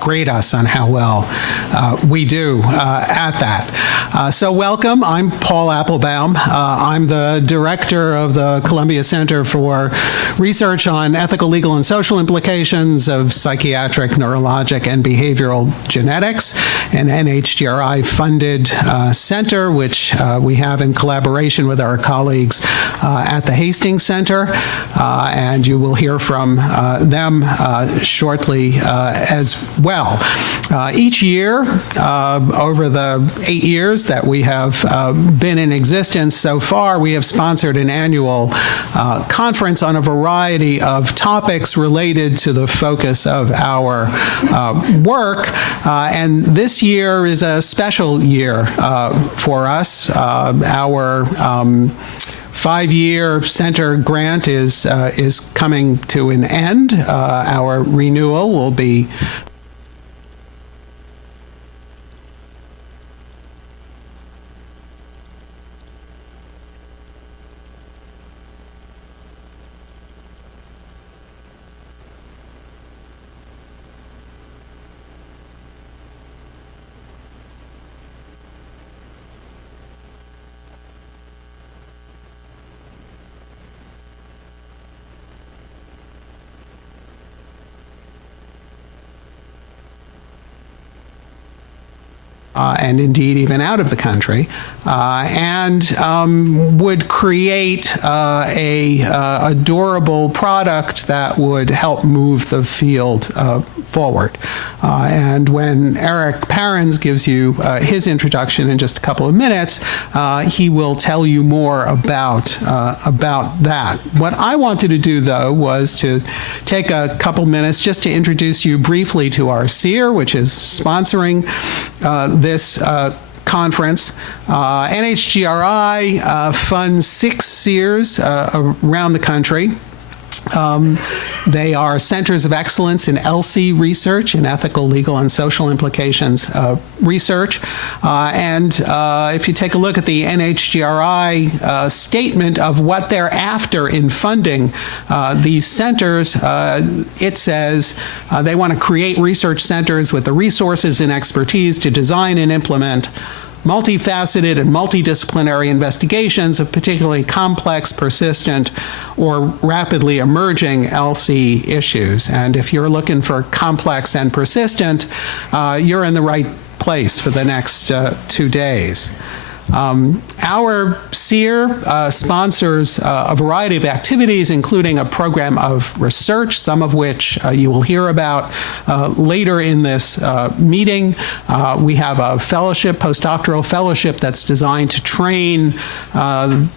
grade us on how well we do at that. So welcome. I'm Paul Appelbaum. I'm the director of the Columbia Center for Research on Ethical, Legal, and Social Implications of Psychiatric, Neurologic, and Behavioral Genetics, an NHGRI-funded center, which we have in collaboration with our colleagues at the Hastings Center, and you will hear from them shortly as well. Each year, over the 8 years that we have been in existence so far, we have sponsored an annual conference on a variety of topics related to the focus of our work, and this year is a special year for us. Our 5-year center grant is coming to an end. Our renewal will be and indeed even out of the country, and would create a durable product that would help move the field forward. And when Erik Parens gives you his introduction in just a couple of minutes, he will tell you more about that. What I wanted to do, though, was to take a couple minutes just to introduce you briefly to our CEER, which is sponsoring this conference. NHGRI funds 6 CEERs around the country. They are centers of excellence in ELSI research, in ethical, legal, and social implications research. And if you take a look at the NHGRI statement of what they're after in funding these centers, it says they want to create research centers with the resources and expertise to design and implement multifaceted and multidisciplinary investigations of particularly complex, persistent, or rapidly emerging LC issues. And if you're looking for complex and persistent, you're in the right place for the next 2 days. Our CEER sponsors a variety of activities, including a program of research, some of which you will hear about later in this meeting. We have a fellowship, postdoctoral fellowship, that's designed to train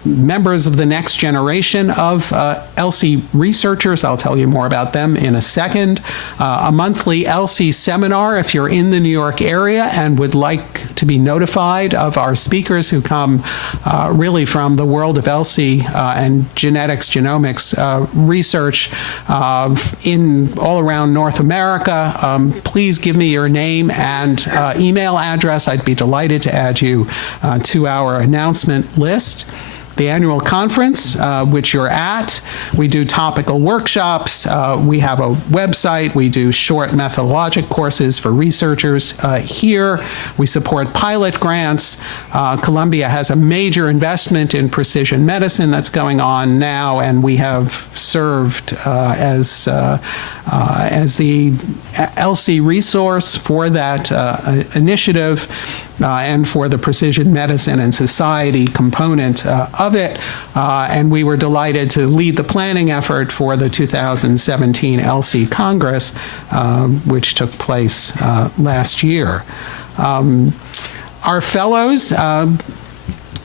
members of the next generation of ELSI researchers. I'll tell you more about them in a second. A monthly ELSI seminar if you're in the New York area and would like to be notified of our speakers who come really from the world of ELSI and genetics, genomics research in all around North America. Please give me your name and email address. I'd be delighted to add you to our announcement list. The annual conference, which you're at, we do topical workshops, we have a website, we do short methodologic courses for researchers here, we support pilot grants. Columbia has a major investment in precision medicine that's going on now, and we have served as the LC resource for that initiative and for the precision medicine and society component of it. And we were delighted to lead the planning effort for the 2017 LC Congress, which took place last year. Our fellows,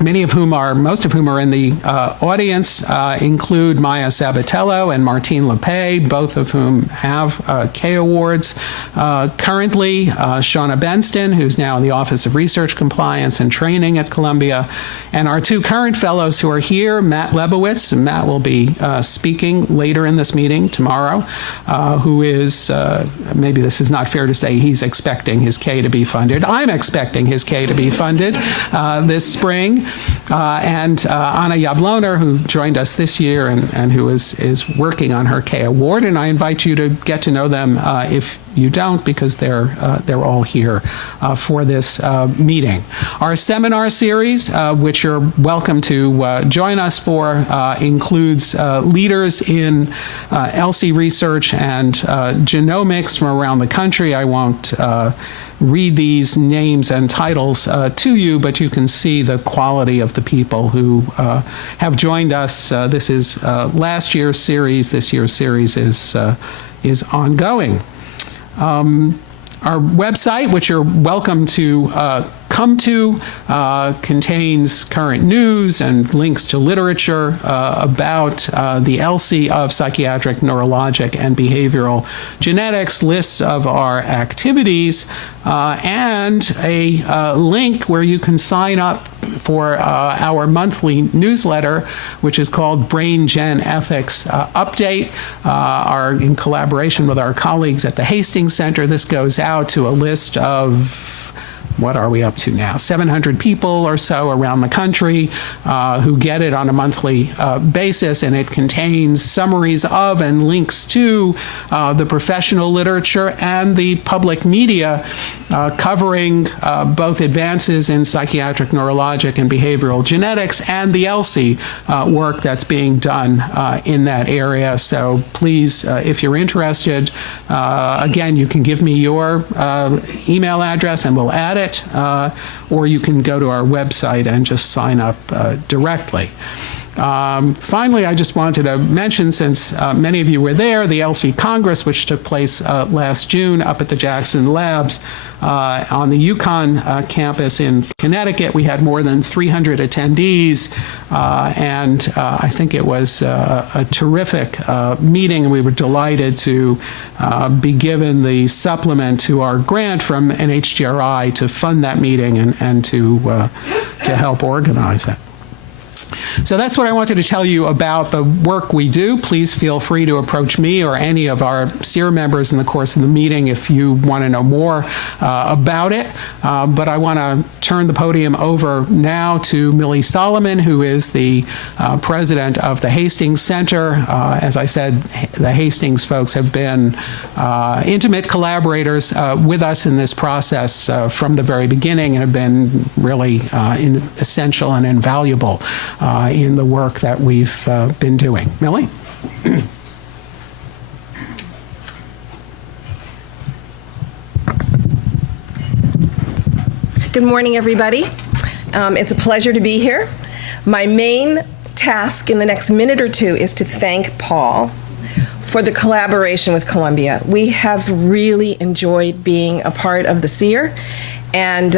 most of whom are in the audience, include Maya Sabatello and Martine Lepay, both of whom have K Awards. Currently, Shauna Benston, who's now in the Office of Research Compliance and Training at Columbia, and our 2 current fellows who are here, Matt Lebowitz, and Matt will be speaking later in this meeting tomorrow, who is, maybe this is not fair to say he's expecting his K to be funded. I'm expecting his K to be funded this spring. And Anna Jabloner, who joined us this year and who is working on her K Award, and I invite you to get to know them if you don't, because they're all here for this meeting. Our seminar series, which you're welcome to join us for, includes leaders in ELSI research and genomics from around the country. I won't read these names and titles to you, but you can see the quality of the people who have joined us. This is last year's series. This year's series is ongoing. Our website, which you're welcome to come to, contains current news and links to literature about the ELSI of psychiatric, neurologic, and behavioral genetics, lists of our activities, and a link where you can sign up for our monthly newsletter, which is called Brain Gen Ethics Update. In collaboration with our colleagues at the Hastings Center, this goes out to a list of, what are we up to now? 700 people or so around the country who get it on a monthly basis, and it contains summaries of and links to the professional literature and the public media covering both advances in psychiatric, neurologic, and behavioral genetics and the ELSI work that's being done in that area. So please, if you're interested, again, you can give me your email address and we'll add it. Or you can go to our website and just sign up directly. Finally, I just wanted to mention, since many of you were there, the ELSI Congress, which took place last June up at the Jackson Labs on the Yukon campus in Connecticut. We had more than 300 attendees, and I think it was a terrific meeting, and we were delighted to be given the supplement to our grant from NHGRI to fund that meeting and to help organize it. So that's what I wanted to tell you about the work we do. Please feel free to approach me or any of our CEER members in the course of the meeting if you want to know more about it. But I want to turn the podium over now to Millie Solomon, who is the president of the Hastings Center. As I said, the Hastings folks have been intimate collaborators with us in this process from the very beginning, and have been really essential and invaluable in the work that we've been doing. Millie? Good morning, everybody. It's a pleasure to be here. My main task in the next minute or two is to thank Paul for the collaboration with Columbia. We have really enjoyed being a part of the CEER, and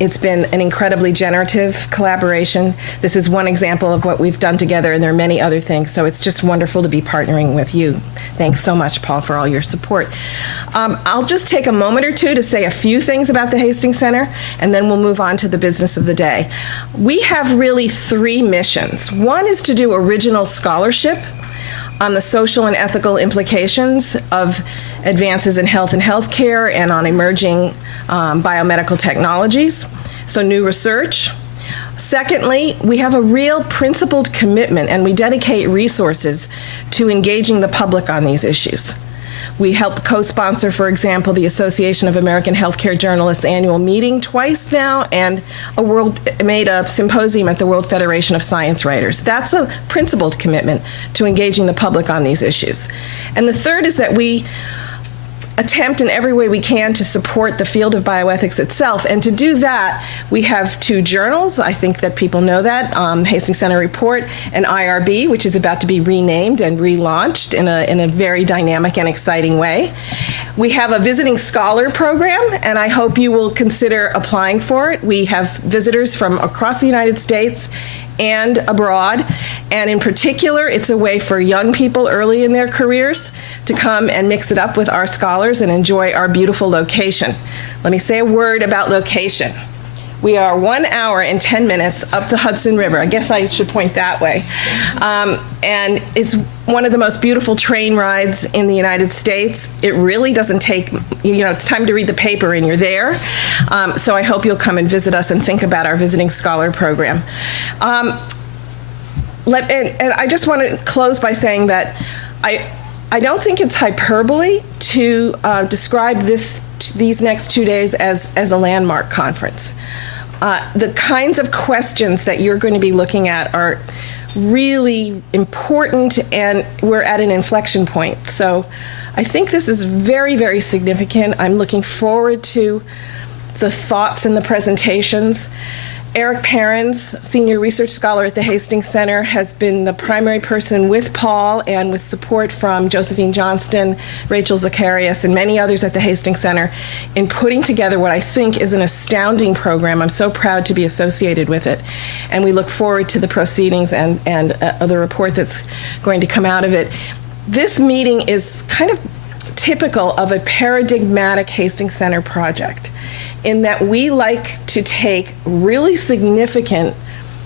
it's been an incredibly generative collaboration. This is one example of what we've done together, and there are many other things, so it's just wonderful to be partnering with you. Thanks so much, Paul, for all your support. I'll just take a moment or two to say a few things about the Hastings Center, and then we'll move on to the business of the day. We have really three missions. One is to do original scholarship on the social and ethical implications of advances in health and healthcare and on emerging biomedical technologies, so new research. Secondly, we have a real principled commitment, and we dedicate resources to engaging the public on these issues. We help co-sponsor, for example, the Association of American Healthcare Journalists annual meeting twice now, and made a symposium at the World Federation of Science Writers. That's a principled commitment to engaging the public on these issues. And the third is that we attempt in every way we can to support the field of bioethics itself. And to do that, we have two journals. I think that people know that, Hastings Center Report and IRB, which is about to be renamed and relaunched in a very dynamic and exciting way. We have a visiting scholar program, and I hope you will consider applying for it. We have visitors from across the United States and abroad, and in particular, it's a way for young people early in their careers to come and mix it up with our scholars and enjoy our beautiful location. Let me say a word about location. We are 1 hour and 10 minutes up the Hudson River. I guess I should point that way. And it's one of the most beautiful train rides in the United States. It really doesn't take, it's time to read the paper and you're there. So I hope you'll come and visit us and think about our Visiting Scholar program. And I just want to close by saying that I don't think it's hyperbole to describe these next 2 days as a landmark conference. The kinds of questions that you're going to be looking at are really important, and we're at an inflection point. So I think this is very, very significant. I'm looking forward to the thoughts and the presentations. Erik Parens, Senior Research Scholar at the Hastings Center, has been the primary person with Paul and with support from Josephine Johnston, Rachel Zacharias, and many others at the Hastings Center in putting together what I think is an astounding program. I'm so proud to be associated with it. And we look forward to the proceedings and the report that's going to come out of it. This meeting is kind of typical of a paradigmatic Hastings Center project, in that we like to take really significant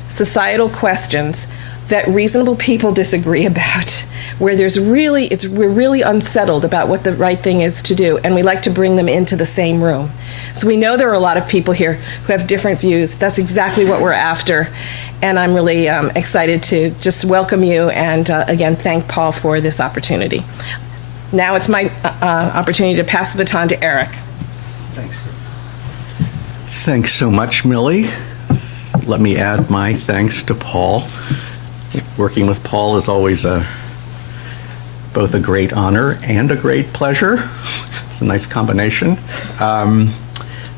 societal questions that reasonable people disagree about, where we're really unsettled about what the right thing is to do, and we like to bring them into the same room. So we know there are a lot of people here who have different views. That's exactly what we're after, and I'm really excited to just welcome you and again thank Paul for this opportunity. Now it's my opportunity to pass the baton to Erik. Thanks. Thanks so much, Millie. Let me add my thanks to Paul. Working with Paul is always both a great honor and a great pleasure. It's a nice combination.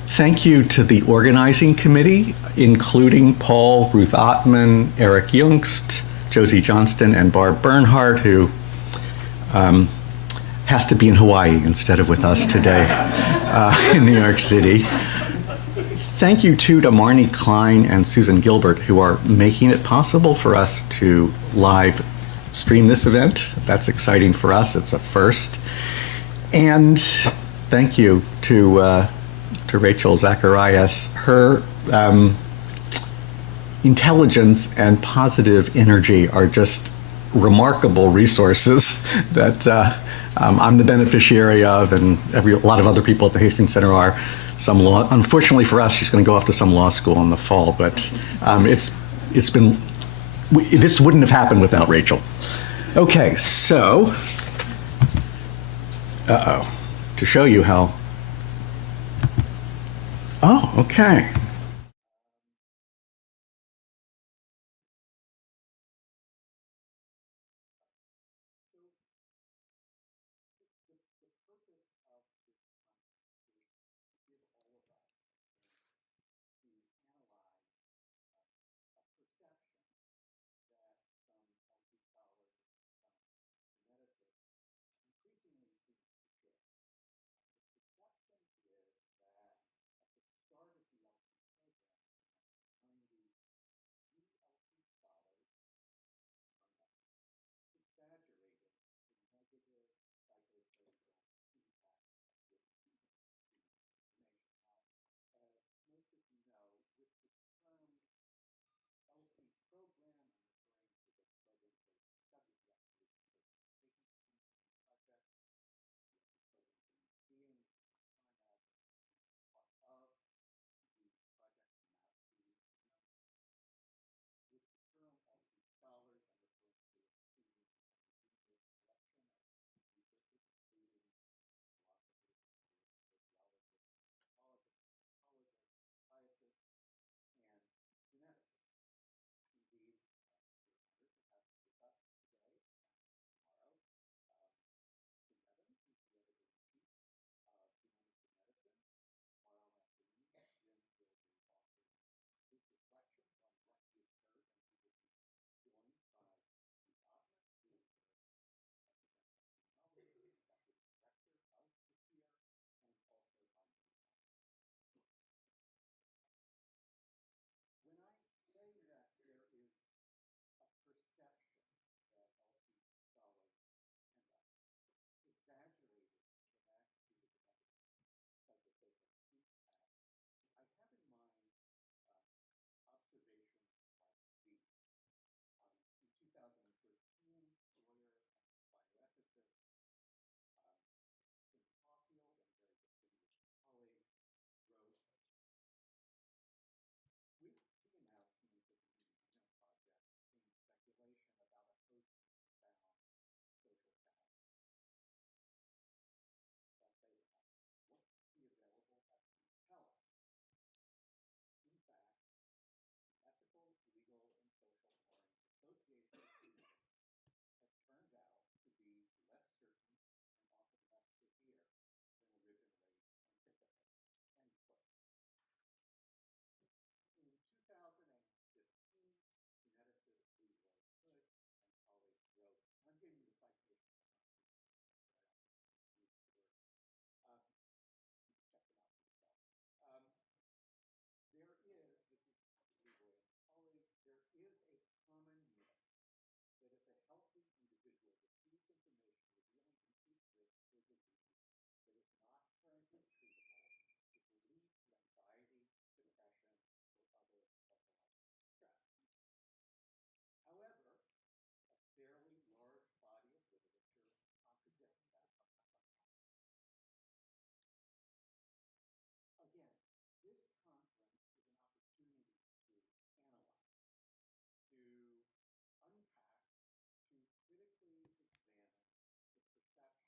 Thank you to the organizing committee, including Paul, Ruth Ottman, Eric Jungst, Josie Johnston, and Barb Bernhardt, who has to be in Hawaii instead of with us today in New York City. Thank you, too, to Marnie Klein and Susan Gilbert, who are making it possible for us to live stream this event. That's exciting for us. It's a first. And thank you to Rachel Zacharias. Her intelligence and positive energy are just remarkable resources that I'm the beneficiary of, and a lot of other people at the Hastings Center are. Unfortunately for us, she's going to go off to some law school in the fall, but this wouldn't have happened without Rachel. Okay, so, to show you how, okay.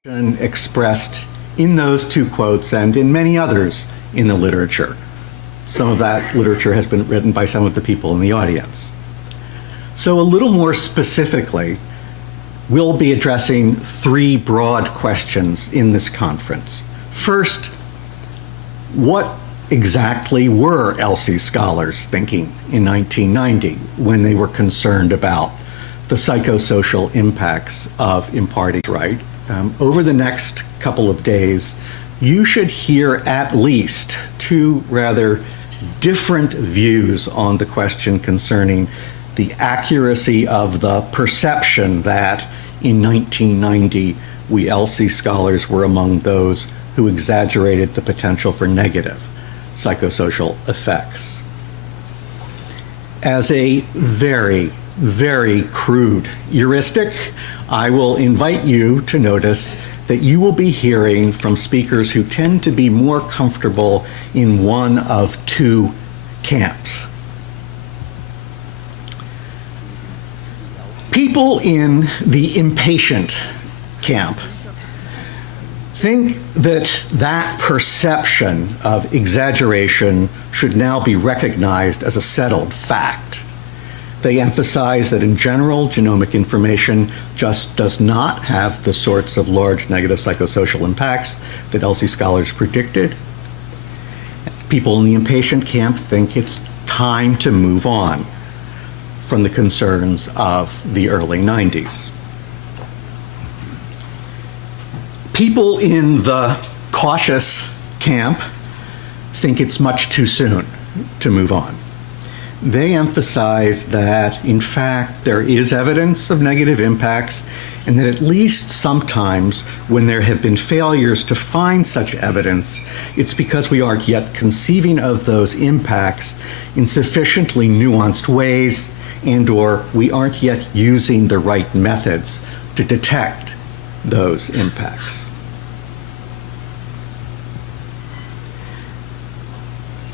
expressed in those two quotes and in many others in the literature. Some of that literature has been written by some of the people in the audience. So a little more specifically, we'll be addressing three broad questions in this conference. First, what exactly were ELSI scholars thinking in 1990 when they were concerned about the psychosocial impacts of imparting right? Over the next couple of days, you should hear at least two rather different views on the question concerning the accuracy of the perception that in 1990 we ELSI scholars were among those who exaggerated the potential for negative psychosocial effects. As a very, very crude heuristic, I will invite you to notice that you will be hearing from speakers who tend to be more comfortable in one of two camps. People in the impatient camp think that that perception of exaggeration should now be recognized as a settled fact. They emphasize that in general, genomic information just does not have the sorts of large negative psychosocial impacts that ELSI scholars predicted. People in the impatient camp think it's time to move on from the concerns of the early 90s. People in the cautious camp think it's much too soon to move on. They emphasize that, in fact, there is evidence of negative impacts, and that at least sometimes when there have been failures to find such evidence, it's because we aren't yet conceiving of those impacts in sufficiently nuanced ways, and/or we aren't yet using the right methods to detect those impacts.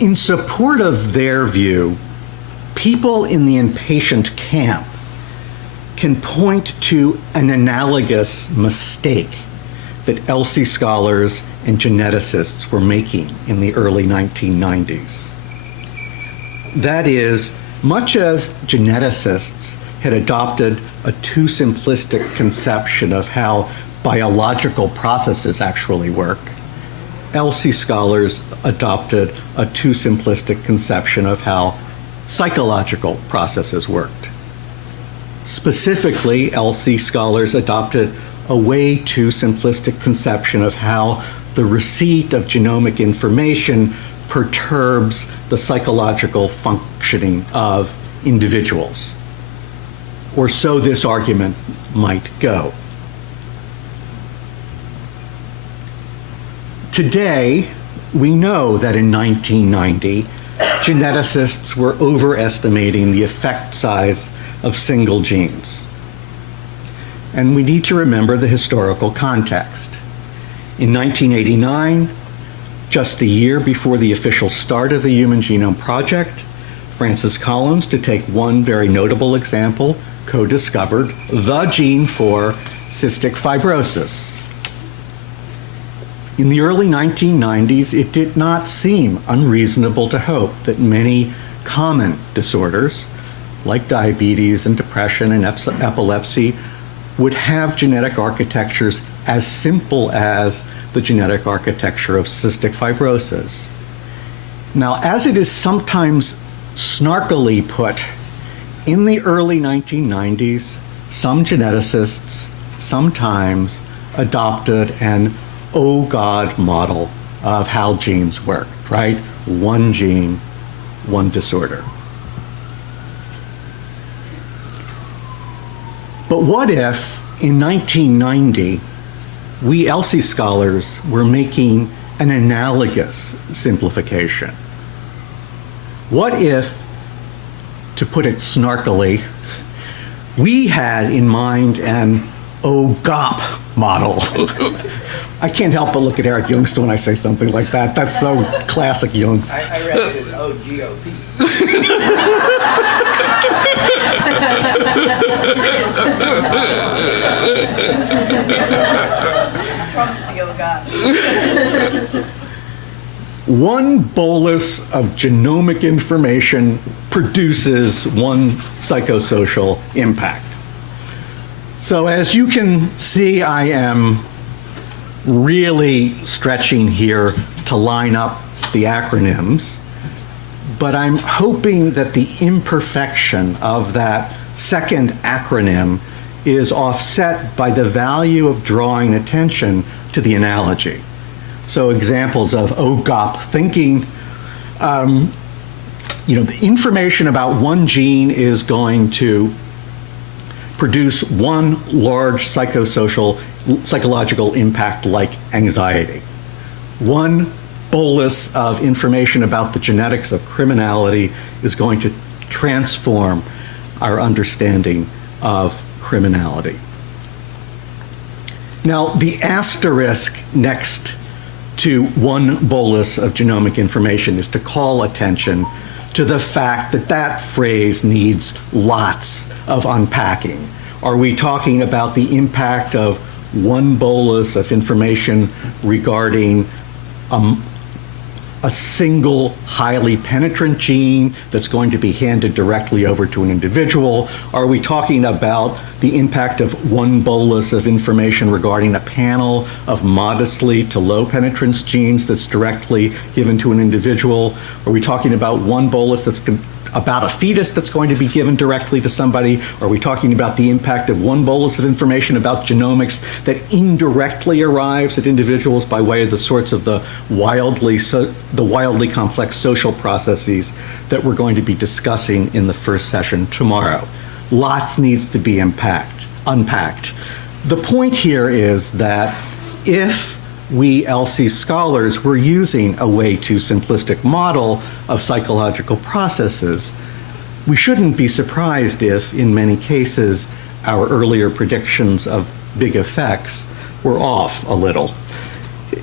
In support of their view, people in the impatient camp can point to an analogous mistake that ELSI scholars and geneticists were making in the early 1990s. That is, much as geneticists had adopted a too simplistic conception of how biological processes actually work, ELSI scholars adopted a too simplistic conception of how psychological processes worked. Specifically, ELSI scholars adopted a way too simplistic conception of how the receipt of genomic information perturbs the psychological functioning of individuals. Or so this argument might go. Today, we know that in 1990, geneticists were overestimating the effect size of single genes. And we need to remember the historical context. In 1989, just a year before the official start of the Human Genome Project, Francis Collins, to take one very notable example, co-discovered the gene for cystic fibrosis. In the early 1990s, it did not seem unreasonable to hope that many common disorders, like diabetes and depression and epilepsy, would have genetic architectures as simple as the genetic architecture of cystic fibrosis. Now, as it is sometimes snarkily put, in the early 1990s, some geneticists sometimes adopted an oh God model of how genes work, right? One gene, one disorder. But what if in 1990, we ELSI scholars were making an analogous simplification? What if, to put it snarkily, we had in mind an OGOP model? I can't help but look at Eric Youngst when I say something like that. That's so classic Youngst. I read it as OGOP. Trump's the old guy. One bolus of genomic information produces one psychosocial impact. So as you can see, I am really stretching here to line up the acronyms, but I'm hoping that the imperfection of that second acronym is offset by the value of drawing attention to the analogy. So examples of OGOP thinking, the information about one gene is going to produce one large psychological impact like anxiety. One bolus of information about the genetics of criminality is going to transform our understanding of criminality. Now, the asterisk next to one bolus of genomic information is to call attention to the fact that that phrase needs lots of unpacking. Are we talking about the impact of one bolus of information regarding a single highly penetrant gene that's going to be handed directly over to an individual? Are we talking about the impact of one bolus of information regarding a panel of modestly to low penetrance genes that's directly given to an individual? Are we talking about one bolus that's about a fetus that's going to be given directly to somebody? Are we talking about the impact of one bolus of information about genomics that indirectly arrives at individuals by way of the sorts of the wildly complex social processes that we're going to be discussing in the first session tomorrow? Lots needs to be unpacked. The point here is that if we LC scholars were using a way too simplistic model of psychological processes, we shouldn't be surprised if, in many cases, our earlier predictions of big effects were off a little.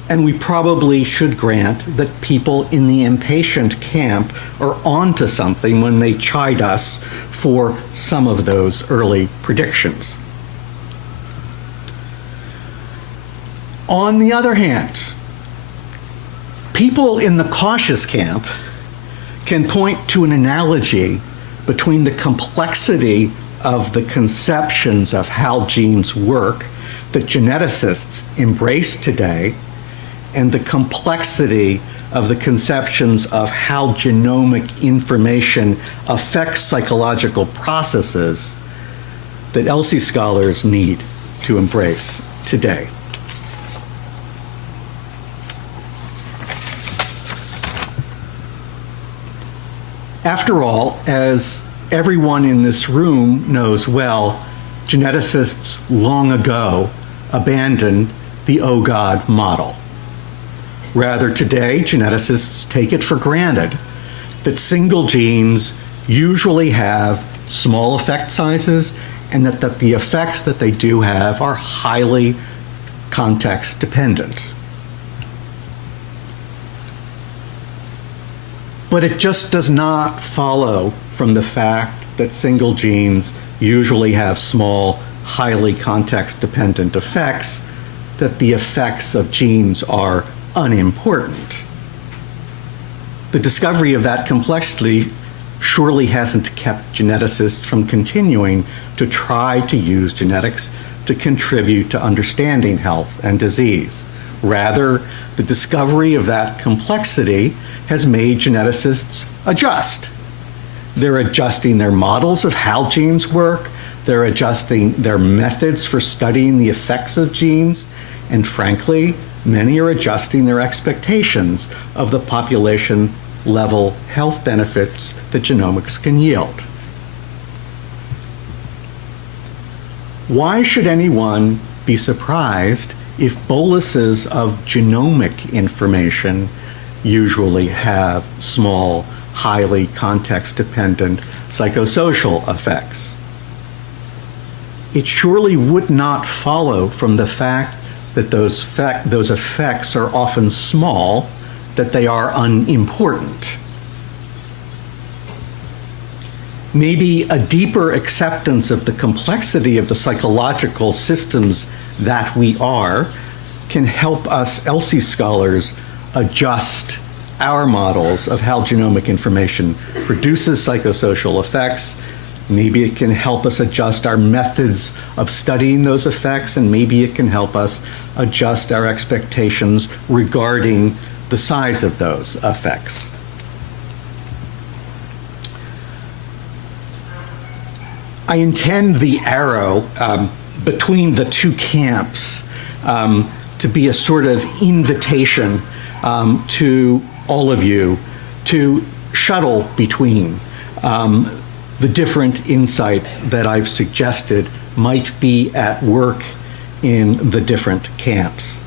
And we probably should grant that people in the impatient camp are onto something when they chide us for some of those early predictions. On the other hand, people in the cautious camp can point to an analogy between the complexity of the conceptions of how genes work that geneticists embrace today and the complexity of the conceptions of how genomic information affects psychological processes that LC scholars need to embrace today. After all, as everyone in this room knows well, geneticists long ago abandoned the OGOD model. Rather, today, geneticists take it for granted that single genes usually have small effect sizes and that the effects that they do have are highly context dependent. But it just does not follow from the fact that single genes usually have small, highly context-dependent effects, that the effects of genes are unimportant. The discovery of that complexity surely hasn't kept geneticists from continuing to try to use genetics to contribute to understanding health and disease. Rather, the discovery of that complexity has made geneticists adjust. They're adjusting their models of how genes work, they're adjusting their methods for studying the effects of genes, and frankly, many are adjusting their expectations of the population-level health benefits that genomics can yield. Why should anyone be surprised if boluses of genomic information usually have small, highly context-dependent psychosocial effects? It surely would not follow from the fact that those effects are often small that they are unimportant. Maybe a deeper acceptance of the complexity of the psychological systems that we are can help us ELSI scholars adjust our models of how genomic information produces psychosocial effects. Maybe it can help us adjust our methods of studying those effects, and maybe it can help us adjust our expectations regarding the size of those effects. I intend the arrow between the two camps to be a sort of invitation to all of you to shuttle between the different insights that I've suggested might be at work in the different camps.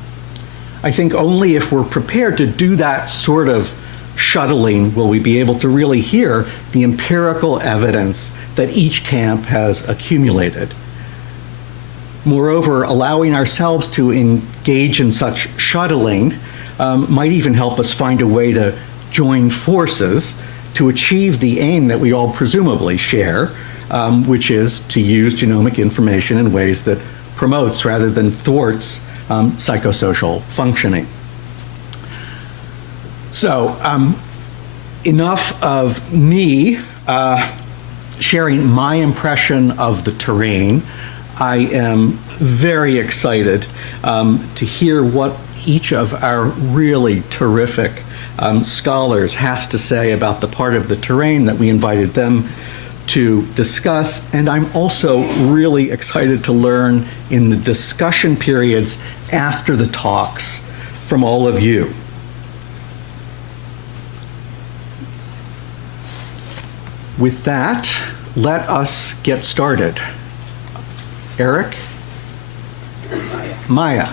I think only if we're prepared to do that sort of shuttling will we be able to really hear the empirical evidence that each camp has accumulated. Moreover, allowing ourselves to engage in such shuttling might even help us find a way to join forces to achieve the aim that we all presumably share, which is to use genomic information in ways that promotes rather than thwarts psychosocial functioning. So, enough of me sharing my impression of the terrain. I am very excited to hear what each of our really terrific scholars has to say about the part of the terrain that we invited them to discuss. And I'm also really excited to learn in the discussion periods after the talks from all of you. With that, let us get started. Erik? Maya.